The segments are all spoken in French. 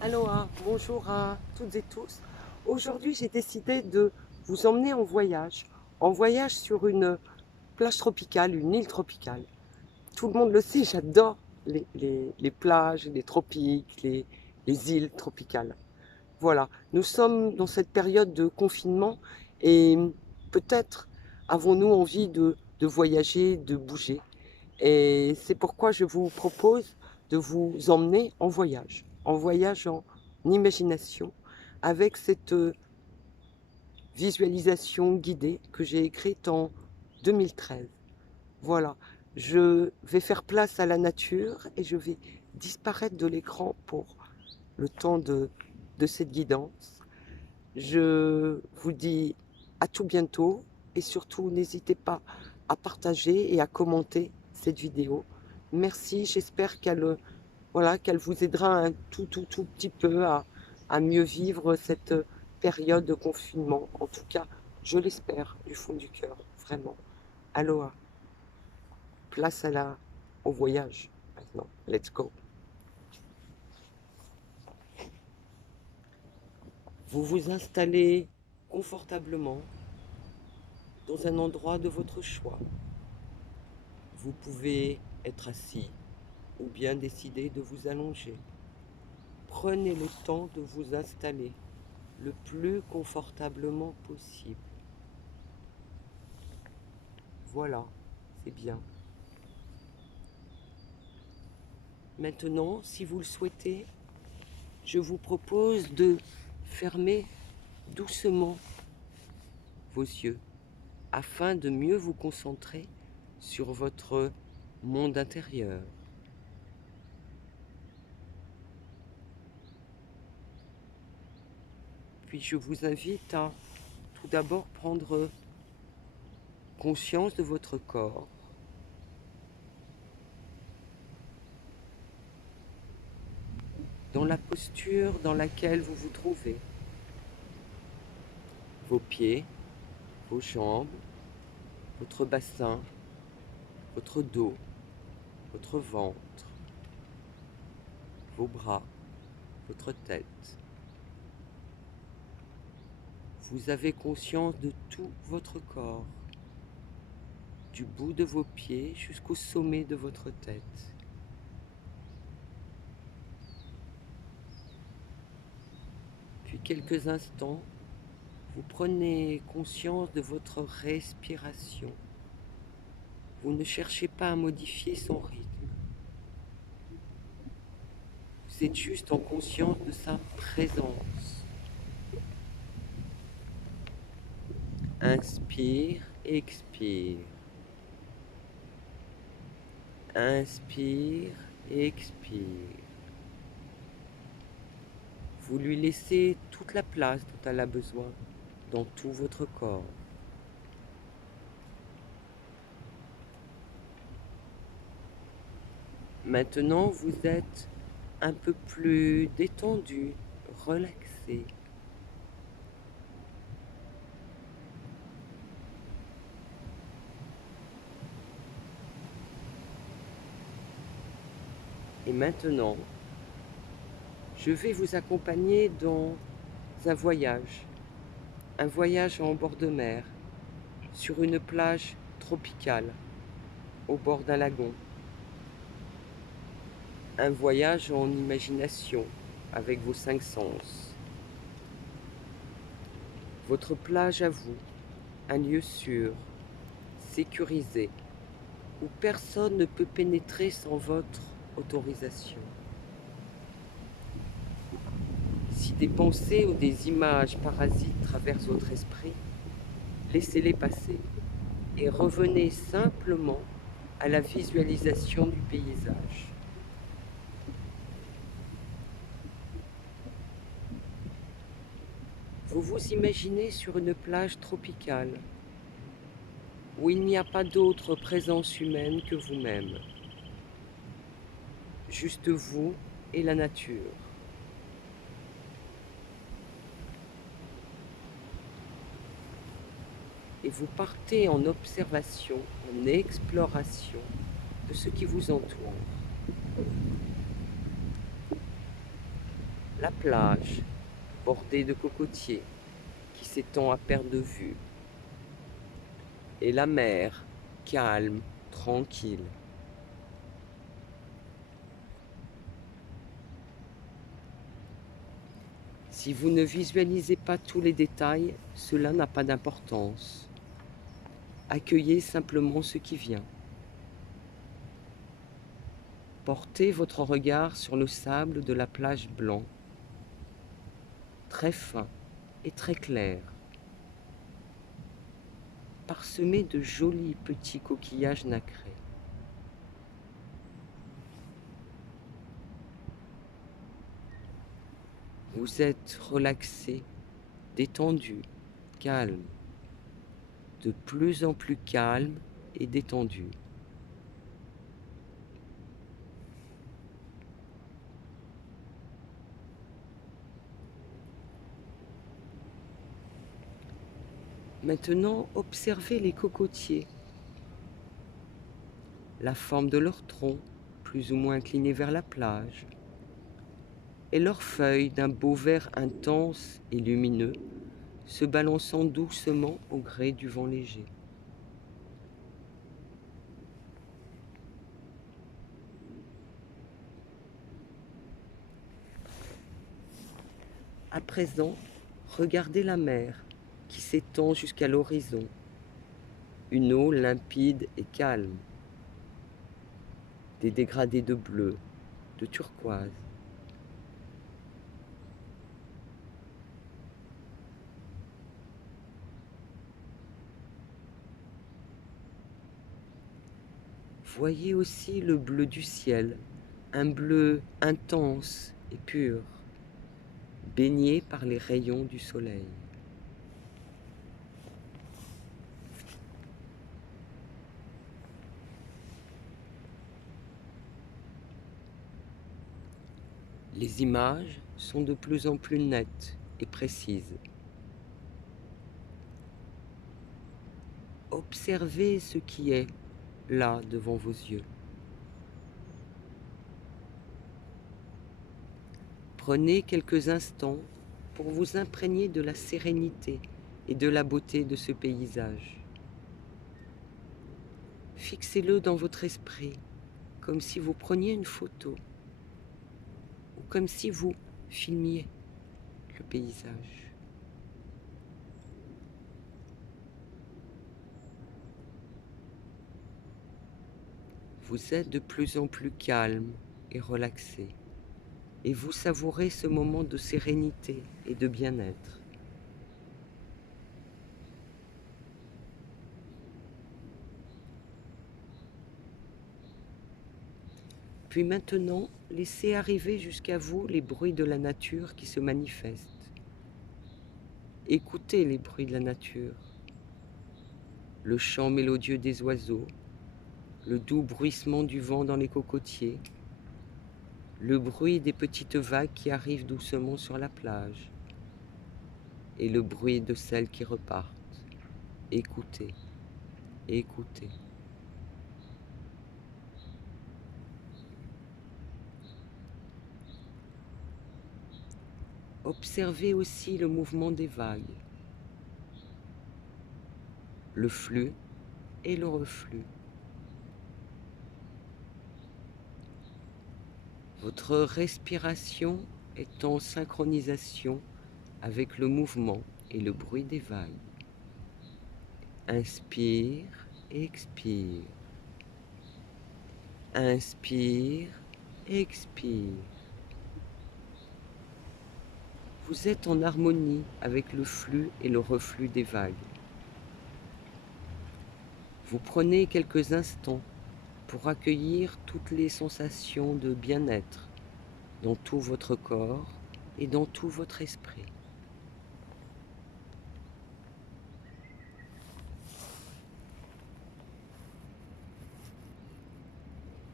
Aloha, bonjour à toutes et tous. Aujourd'hui, j'ai décidé de vous emmener en voyage sur une plage tropicale, une île tropicale. Tout le monde le sait, j'adore les plages, les tropiques, les îles tropicales. Voilà, nous sommes dans cette période de confinement et peut-être avons-nous envie de voyager, de bouger. Et c'est pourquoi je vous propose de vous emmener en voyage en imagination, avec cette visualisation guidée que j'ai écrite en 2013. Voilà, je vais faire place à la nature et je vais disparaître de l'écran pour le temps de cette guidance. Je vous dis à tout bientôt et surtout n'hésitez pas à partager et à commenter cette vidéo. Merci, j'espère qu'elle vous aidera un tout petit peu à mieux vivre cette période de confinement. En tout cas, je l'espère du fond du cœur, vraiment. Aloha, place au voyage maintenant. Let's go. Vous vous installez confortablement dans un endroit de votre choix. Vous pouvez être assis ou bien décider de vous allonger. Prenez le temps de vous installer le plus confortablement possible. Voilà, c'est bien. Maintenant, si vous le souhaitez, je vous propose de fermer doucement vos yeux afin de mieux vous concentrer sur votre monde intérieur. Puis je vous invite à tout d'abord prendre conscience de votre corps, dans la posture dans laquelle vous vous trouvez, vos pieds, vos jambes, votre bassin, votre dos, votre ventre, vos bras, votre tête. Vous avez conscience de tout votre corps, du bout de vos pieds jusqu'au sommet de votre tête. Puis quelques instants, vous prenez conscience de votre respiration. Vous ne cherchez pas à modifier son rythme. Vous êtes juste en conscience de sa présence. Inspire, expire. Inspire, expire. Vous lui laissez toute la place dont elle a besoin dans tout votre corps. Maintenant, vous êtes un peu plus détendu, relaxé. Et maintenant, je vais vous accompagner dans un voyage en bord de mer, sur une plage tropicale, au bord d'un lagon. Un voyage en imagination, avec vos 5 sens. Votre plage à vous, un lieu sûr, sécurisé, où personne ne peut pénétrer sans votre autorisation. Si des pensées ou des images parasites traversent votre esprit, laissez-les passer et revenez simplement à la visualisation du paysage. Vous vous imaginez sur une plage tropicale où il n'y a pas d'autre présence humaine que vous-même, juste vous et la nature. Et vous partez en observation, en exploration de ce qui vous entoure. la plage bordée de cocotiers qui s'étend à perte de vue, et la mer calme, tranquille. Si vous ne visualisez pas tous les détails, cela n'a pas d'importance. Accueillez simplement ce qui vient. Portez votre regard sur le sable de la plage blanc, très fin et très clair, parsemé de jolis petits coquillages nacrés. Vous êtes relaxé, détendu, calme, de plus en plus calme et détendu. Maintenant, observez les cocotiers, la forme de leur tronc, plus ou moins incliné vers la plage, et leurs feuilles d'un beau vert intense et lumineux, se balançant doucement au gré du vent léger. À présent, regardez la mer qui s'étend jusqu'à l'horizon, une eau limpide et calme, des dégradés de bleu, de turquoise. Voyez aussi le bleu du ciel, un bleu intense et pur, baigné par les rayons du soleil. Les images sont de plus en plus nettes et précises. Observez ce qui est là devant vos yeux. Prenez quelques instants pour vous imprégner de la sérénité et de la beauté de ce paysage. Fixez-le dans votre esprit, comme si vous preniez une photo, ou comme si vous filmiez le paysage. Vous êtes de plus en plus calme et relaxé, et vous savourez ce moment de sérénité et de bien-être. Puis maintenant, laissez arriver jusqu'à vous les bruits de la nature qui se manifestent. Écoutez les bruits de la nature, le chant mélodieux des oiseaux, le doux bruissement du vent dans les cocotiers, le bruit des petites vagues qui arrivent doucement sur la plage et le bruit de celles qui repartent. Écoutez, écoutez. Observez aussi le mouvement des vagues, le flux et le reflux. Votre respiration est en synchronisation avec le mouvement et le bruit des vagues. Inspire et expire. Inspire et expire. Vous êtes en harmonie avec le flux et le reflux des vagues. Vous prenez quelques instants pour accueillir toutes les sensations de bien-être dans tout votre corps et dans tout votre esprit.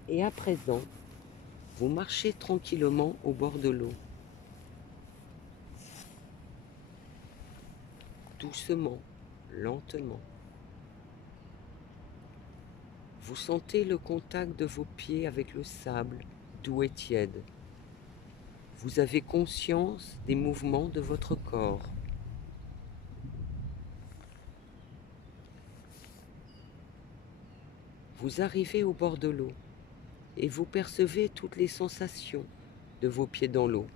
Et à présent, vous marchez tranquillement au bord de l'eau. Doucement, lentement. Vous sentez le contact de vos pieds avec le sable, doux et tiède. Vous avez conscience des mouvements de votre corps. Vous arrivez au bord de l'eau et vous percevez toutes les sensations de vos pieds dans l'eau.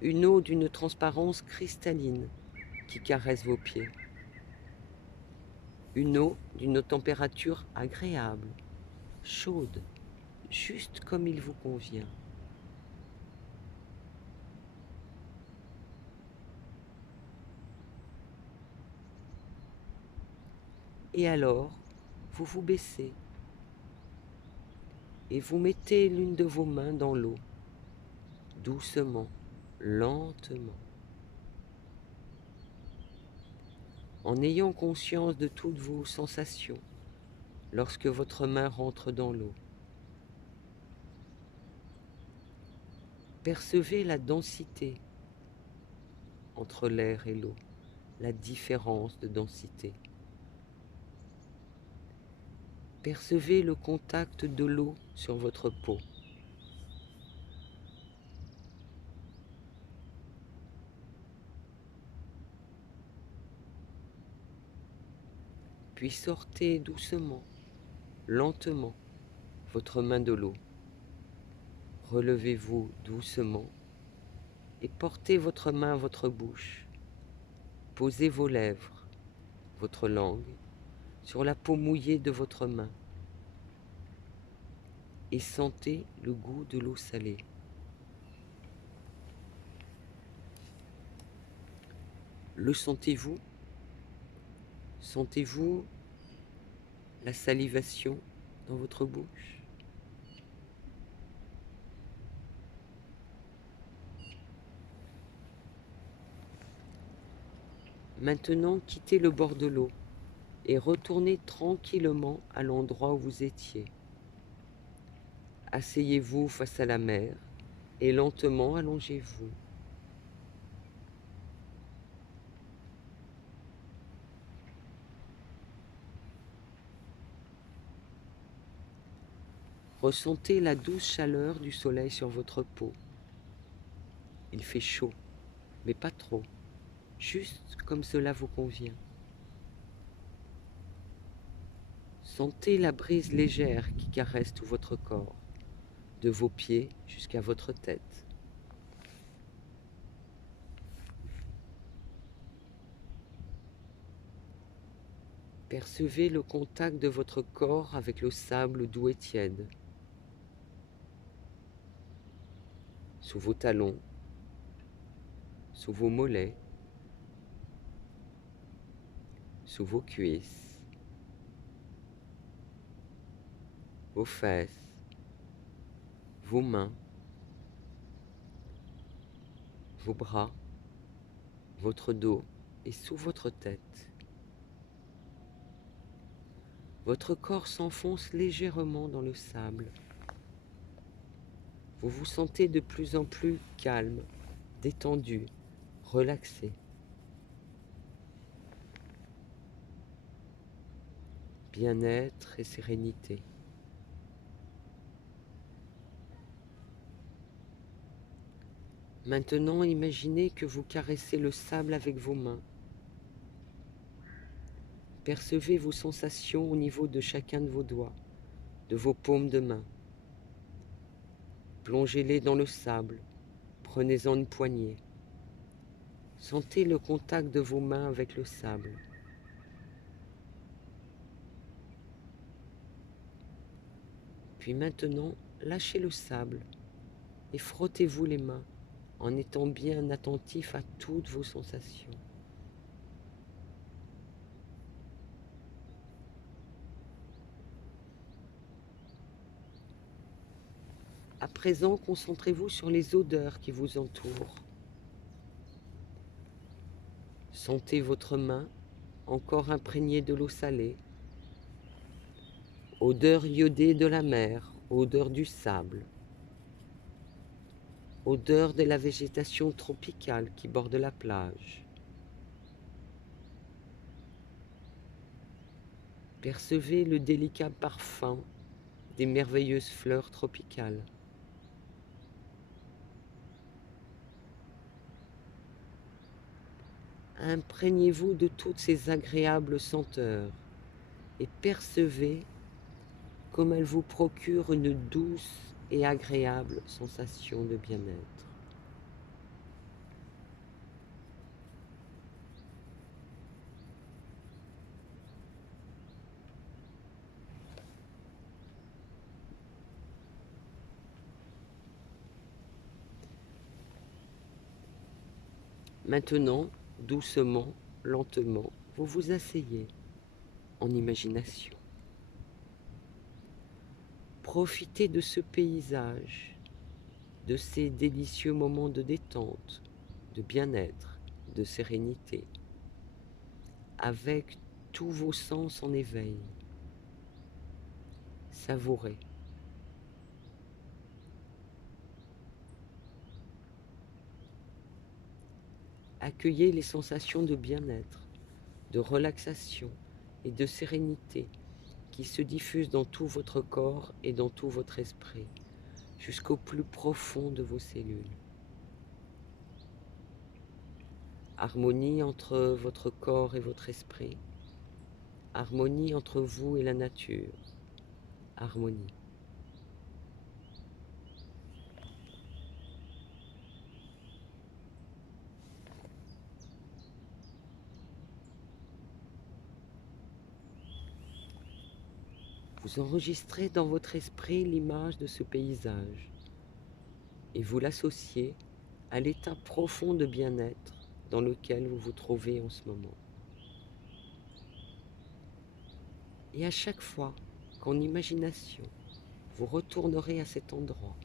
Une eau d'une transparence cristalline qui caresse vos pieds. Une eau d'une température agréable, chaude, juste comme il vous convient. Et alors, vous vous baissez et vous mettez l'une de vos mains dans l'eau, doucement, lentement, en ayant conscience de toutes vos sensations lorsque votre main rentre dans l'eau. Percevez la densité entre l'air et l'eau, la différence de densité. Percevez le contact de l'eau sur votre peau. Puis sortez doucement, lentement, votre main de l'eau. Relevez-vous doucement et portez votre main à votre bouche. Posez vos lèvres, votre langue, sur la peau mouillée de votre main et sentez le goût de l'eau salée. Le sentez-vous? Sentez-vous la salivation dans votre bouche? Maintenant, quittez le bord de l'eau et retournez tranquillement à l'endroit où vous étiez. Asseyez-vous face à la mer et lentement allongez-vous. Ressentez la douce chaleur du soleil sur votre peau. Il fait chaud, mais pas trop, juste comme cela vous convient. Sentez la brise légère qui caresse tout votre corps, de vos pieds jusqu'à votre tête. Percevez le contact de votre corps avec le sable doux et tiède, sous vos talons, sous vos mollets, sous vos cuisses, vos fesses, vos mains, vos bras, votre dos et sous votre tête. Votre corps s'enfonce légèrement dans le sable. Vous vous sentez de plus en plus calme, détendu, relaxé. Bien-être et sérénité. Maintenant, imaginez que vous caressez le sable avec vos mains. Percevez vos sensations au niveau de chacun de vos doigts, de vos paumes de main. Plongez-les dans le sable, prenez-en une poignée. Sentez le contact de vos mains avec le sable. Puis maintenant, lâchez le sable et frottez-vous les mains en étant bien attentif à toutes vos sensations. À présent, concentrez-vous sur les odeurs qui vous entourent. Sentez votre main encore imprégnée de l'eau salée. Odeur iodée de la mer, odeur du sable. Odeur de la végétation tropicale qui borde la plage. Percevez le délicat parfum des merveilleuses fleurs tropicales. Imprégnez-vous de toutes ces agréables senteurs et percevez comme elles vous procurent une douce et agréable sensation de bien-être. Maintenant, doucement, lentement, vous vous asseyez en imagination. Profitez de ce paysage, de ces délicieux moments de détente, de bien-être, de sérénité, avec tous vos sens en éveil. Savourez. Accueillez les sensations de bien-être, de relaxation et de sérénité qui se diffusent dans tout votre corps et dans tout votre esprit, jusqu'au plus profond de vos cellules. Harmonie entre votre corps et votre esprit, harmonie entre vous et la nature, harmonie. Vous enregistrez dans votre esprit l'image de ce paysage et vous l'associez à l'état profond de bien-être dans lequel vous vous trouvez en ce moment. Et à chaque fois qu'en imagination, vous retournerez à cet endroit,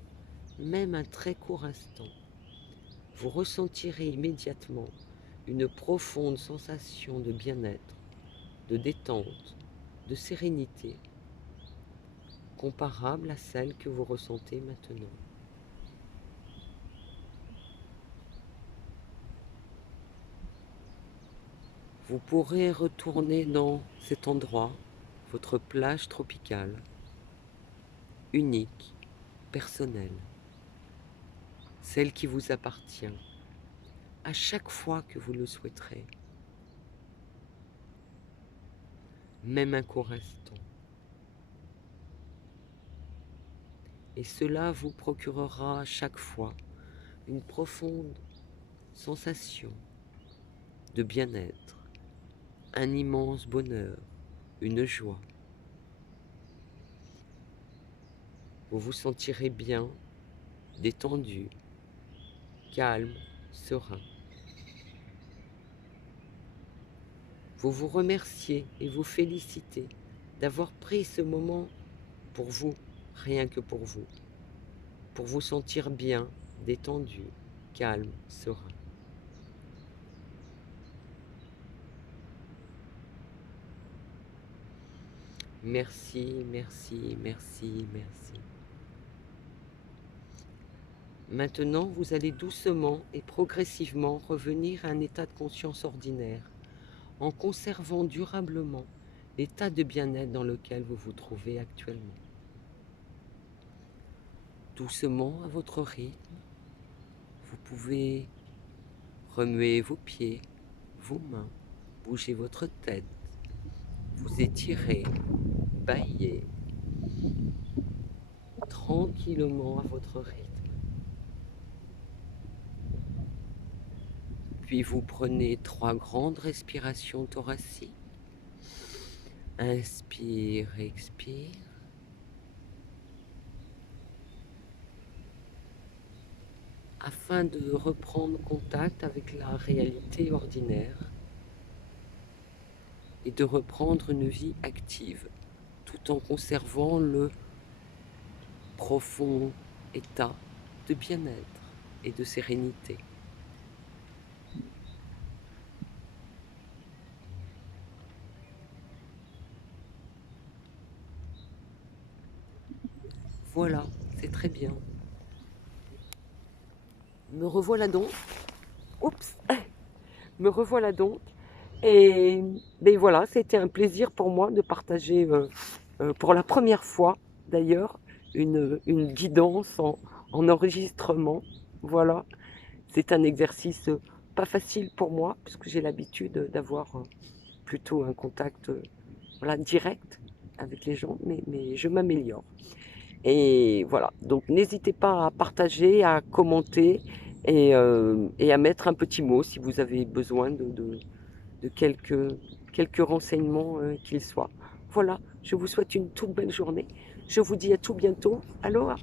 même un très court instant, vous ressentirez immédiatement une profonde sensation de bien-être, de détente, de sérénité, comparable à celle que vous ressentez maintenant. Vous pourrez retourner dans cet endroit, votre plage tropicale, unique, personnelle, celle qui vous appartient, à chaque fois que vous le souhaiterez, même un court instant. Et cela vous procurera à chaque fois une profonde sensation de bien-être, un immense bonheur, une joie. Vous vous sentirez bien, détendu, calme, serein. Vous vous remerciez et vous félicitez d'avoir pris ce moment pour vous, rien que pour vous sentir bien, détendu, calme, serein. Merci, merci, merci, merci. Maintenant, vous allez doucement et progressivement revenir à un état de conscience ordinaire, en conservant durablement l'état de bien-être dans lequel vous vous trouvez actuellement. Doucement, à votre rythme, vous pouvez remuer vos pieds, vos mains, bouger votre tête, vous étirer, bâiller, tranquillement à votre rythme. Puis vous prenez 3 grandes respirations thoraciques. Inspire, expire. Afin de reprendre contact avec la réalité ordinaire et de reprendre une vie active, tout en conservant le profond état de bien-être et de sérénité. Voilà, c'est très bien. Me revoilà donc. Oups, me revoilà donc. Et ben voilà, c'était un plaisir pour moi de partager pour la première fois d'ailleurs une guidance en enregistrement. Voilà, c'est un exercice pas facile pour moi, puisque j'ai l'habitude d'avoir plutôt un contact voilà, direct avec les gens, mais je m'améliore. Et voilà, donc n'hésitez pas à partager, à commenter et à mettre un petit mot si vous avez besoin de quelques renseignements qu'ils soient. Voilà, je vous souhaite une toute belle journée. Je vous dis à tout bientôt. Aloha!